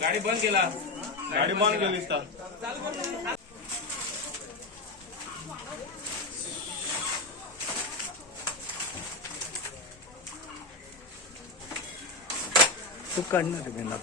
गाडी बंद केला, गाडी बंद केली तू काढणार आहे ना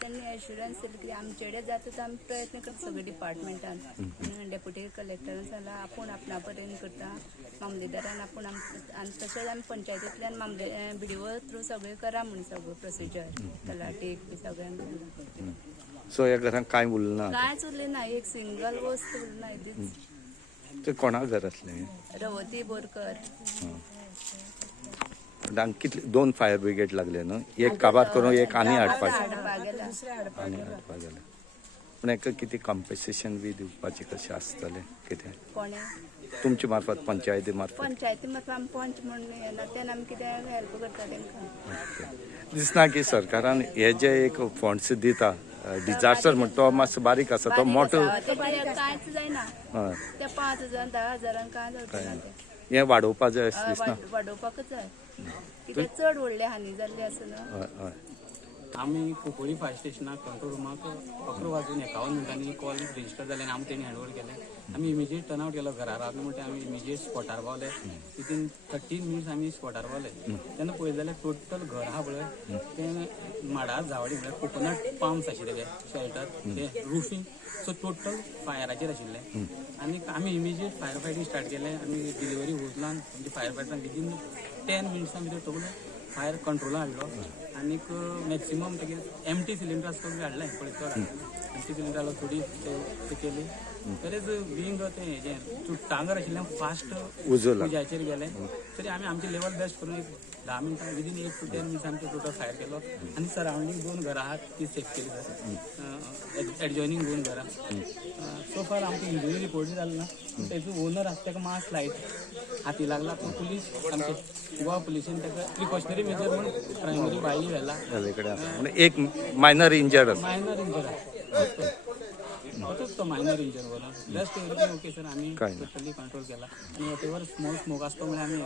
त्यांनी ॲश्युरन्स दिली की आमचेडे जाता तो आमी प्रयत्न करता सगळे डिपार्टमेंटान डेप्युटी कलेक्टरान सांगला आपूण आपणा पर्यंत करता मामलेदारान आपूण आनी तशेंच आमी पंचायतींतल्यान BDO थ्रू सगळें करा म्हण सगळं प्रोसिजर तलाटीक बी सगळ्यांक सो ह्या घरान कांय उरलें ना कांयच उरलें ना एक सिंगल वस्त उरलें ना इतूच ते कोणा घर आसलें रवती बोरकर कितले 2 फायर ब्रिगेड लागले न्हू एक काबार करून एक आनी हाडपाक गेले पूण हेका कितें कॉम्पेसेशन बी दिवपाचें कशें आसतलें कितें तुमचे मार्फत पंचायती मार्फत आमी पंच म्हणून येना तेन्ना आमी कितें हेल्प करता तेंकां दिसना की सरकारान हे जे एक फंड्स दिता डिजास्टर म्हणटा तो मातसो बारीक आसा तो मोठो कांयच जायना ते 5,000 10,000 कांय जावचें हें वाडोवपाक जाय अशें दिसना वाडोवपाकच जाय कितें चड व्हडले हानी जाल्ली आसा न्हू आमी कुंकळी फायर स्टेशनाक कंट्रोल रुमाक 11:51 मिनटांनी कॉल रेजिस्टर जाले आनी आमी तेणी हँडओवर केले आमी इमिजिएट टर्न आवट केलो घरा रावले म्हणटा आमी इमिजिएट स्पॉटार पावले विथीन 13 मिनिट्स आमी स्पॉटार पावले तेन्ना पळयत जाल्यार टोटल घर आहा पळय तें माडार झावडी म्हळ्यार कोकोनट पाम्स आशिल्ले ते शेल्टर ते रुफींग सो टोटल फायराचेर आशिल्ले आनी आमी इमिजिएट फायर फायटींग स्टार्ट केलें आमी डिलिव्हरी उजलान म्हणजे फायर फायटरान विथीन 10 मिनिट्सां भितर सगळो फायर कंट्रोला हाडलो आनीक मॅक्सिमम तेगे एमटी सिलिंडर आसता तो हाडलें पळय चड एमटी सिलिंडर थोडी ते केली तरीच बिंग ते हेजें टांगर आशिल्लें फास्ट उज्याचेर गेलें तरी आमी आमचे लेवल बेस्ट करून 10 मिनटां विदीन 8 to 10 मिनिट्स आमचे टोटल फायर केलो आनी सरावंडींग 2 घरां आहात ती सेफ केली जाता एडजॉयनींग 2 घरां सो फार आमकां इंजुरी रिपोर्ट जाली ना तेजो ओनर आसा ताका मास लायट हाती लागला पूण पुलीस आमचे गोवा पुलिशेन ताका प्रिकॉशनरी मेजर म्हणून प्रायमरी भायली व्हेला एक मायनर इंजर्ड तो मायनर इंजर बोला जस्ट एवरीथिंग ओके सर आमी टोटली कंट्रोल केला आनी वॉटेवर स्मोक आसता म्हणून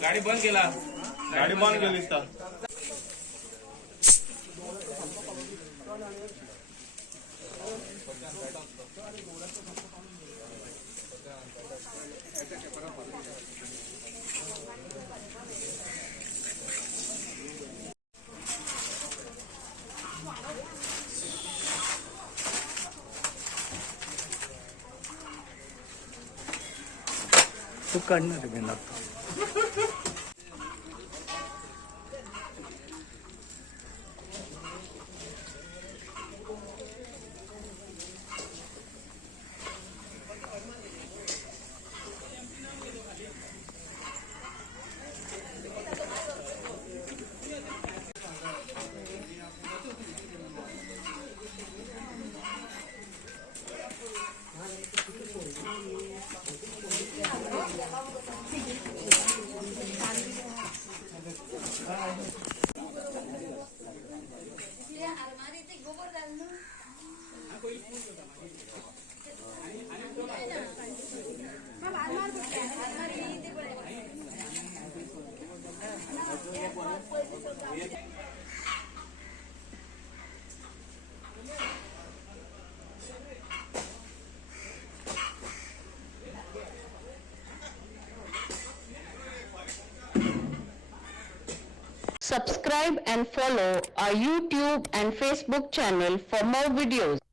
गाडी बंद केला, गाडी बंद केली तू काढणार आहे मी आता. Subscribe and follow our YouTube and Facebook channel for more videos.